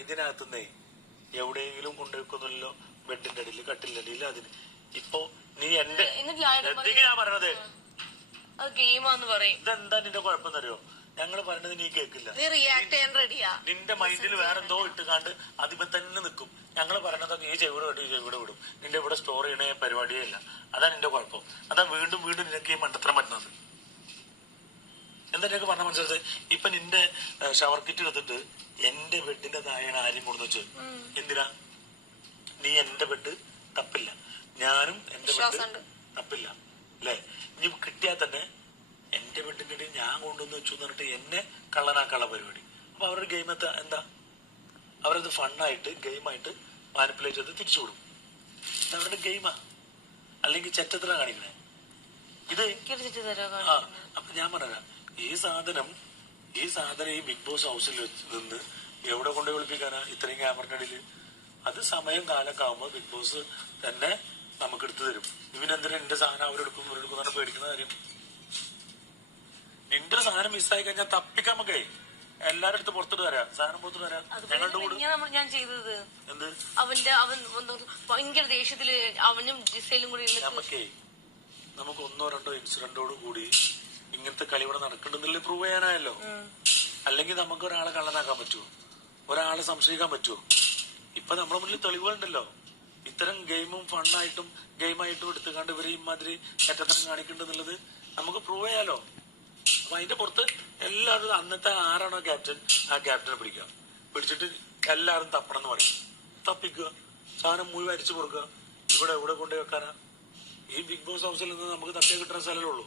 ഇതിനകത്തുനിന്നേ എവിടെയെങ്കിലും കൊണ്ടുവെക്കുന്നല്ലോ ബെഡിന്റെ അടിയിൽ കട്ടിലിന്റെ അടിയിൽ അതിന്. ഇപ്പൊ നീ എന്റെ എന്തെങ്കിലും ഞാൻ പറഞ്ഞത് ഇതെന്താ നിന്റെ കുഴപ്പം അറിയോ ഞങ്ങൾ പറഞ്ഞത് നീ കേക്കില്ല നിന്റെ മൈൻഡിൽ വേറെന്തോ ഇട്ടുകാണ്ട് അതിപ്പോ തന്നെ നിൽക്കും. ഞങ്ങൾ പറഞ്ഞത് നീ ചെവിടെ വിടും ഈ ചെവിടെ വിടും. നിന്റെ ഇവിടെ സ്റ്റോർ ചെയ്യണ പരിപാടിയേ ഇല്ല. അതാ നിന്റെ കുഴപ്പം. അതാ വീണ്ടും വീണ്ടും നിനക്ക് ഈ മണ്ടത്തരം പറ്റുന്നത്. എന്താ നിനക്ക് പറഞ്ഞ മനസ്സിലത് ഇപ്പൊ ഷവർ കിറ്റ് എടുത്തിട്ട് എന്റെ ബെഡിന്റെ താഴെയാണ് ആര്യം കൊടുന്ന് വെച്ച് എന്തിനാ? നീ എന്റെ ബെഡ് തപ്പില്ല. ഞാനും എന്റെ ബെഡ്. തപ്പില്ല. അല്ലേ? ഇനി കിട്ടിയാൽ തന്നെ എന്റെ ബെഡിന്റെ ഇടയിൽ ഞാൻ കൊണ്ടുവന്ന് വെച്ചു എന്ന് പറഞ്ഞിട്ട് എന്നെ കള്ളനാക്കാനുള്ള പരിപാടി. അപ്പൊ അവരുടെ ഗെയിം എന്താ? അവരത് ഫണ്ണായിട്ട് ഗെയിമായിട്ട് മാനിപ്പുലേറ്റ് ചെയ്ത് തിരിച്ചു കൊടുക്കും. ഇത് അവരുടെ ഗെയിമാ. അല്ലെങ്കിൽ ചെറ്റത്തിലാണ് കാണിക്കണേ. ഇത് ആ അപ്പൊ ഞാൻ പറഞ്ഞ ഈ സാധനം ഈ സാധനം ഈ ബിഗ് ബോസ് ഹൗസിൽ നിന്ന് എവിടെ കൊണ്ട് വിളിപ്പിക്കാനാ? ഇത്രയും ഇടയിൽ അത് സമയം കാലൊക്കെ ആവുമ്പോ ബിഗ് ബോസ് തന്നെ നമുക്ക് എടുത്തു തരും. ഇവനെന്തിനാ എന്റെ സാധനം അവരെടുക്കും ഇവരെടുക്കും എന്നാണ് പേടിക്കുന്ന കാര്യം. നിന്റെ സാധനം മിസ്സായി കഴിഞ്ഞാൽ തപ്പിക്കാൻ നമുക്ക്. എല്ലാരും അടുത്ത് പുറത്തിട്ട് തരാം. സാധനം പുറത്തിട്ട് തരാം. ഞങ്ങളുടെ കൂടെ ഞാൻ ചെയ്തത്. എന്ത്? അവന്റെ അവൻ ഭയങ്കര ദേഷ്യത്തിൽ അവനും ജിസയിലും കൂടി നമുക്കേ നമുക്ക് ഒന്നോ രണ്ടോ ഇൻസിഡന്റോട് കൂടി ഇങ്ങനത്തെ കളി ഇവിടെ നടക്കണ്ടെന്നില്ല പ്രൂവ് ചെയ്യാനായല്ലോ. അല്ലെങ്കിൽ നമുക്ക് ഒരാളെ കള്ളനാക്കാൻ പറ്റുമോ ഒരാളെ സംശയിക്കാൻ പറ്റുമോ ഇപ്പൊ നമ്മുടെ മുന്നിൽ തെളിവുകളുണ്ടല്ലോ. ഇത്തരം ഗെയിമും ഫണ്ണായിട്ടും ഗെയിമായിട്ടും എടുത്തുകൊണ്ട് ഇവർ ഇമാതിരി ഏറ്റത്തരം കാണിക്കുന്നുണ്ടെന്നുള്ളത് നമുക്ക് പ്രൂവ് ചെയ്യാലോ? അപ്പൊ അതിന്റെ പുറത്ത് എല്ലാവരും അന്നത്തെ ആരാണോ ക്യാപ്റ്റൻ ആ ക്യാപ്റ്റനെ പിടിക്കുക. പിടിച്ചിട്ട് എല്ലാവരും തപ്പണം എന്ന് പറയും. തപ്പിക്കുക. സാധനം മുഴുവൻ അരിച്ചു കൊടുക്കുക ഇവിടെ എവിടെ കൊണ്ടുപോയി വെക്കാനാ. ഈ ബിഗ് ബോസ് ഹൗസിൽ നിന്ന് നമുക്ക് തപ്പിയ കിട്ടുന്ന സ്ഥലമേ ഉള്ളൂ.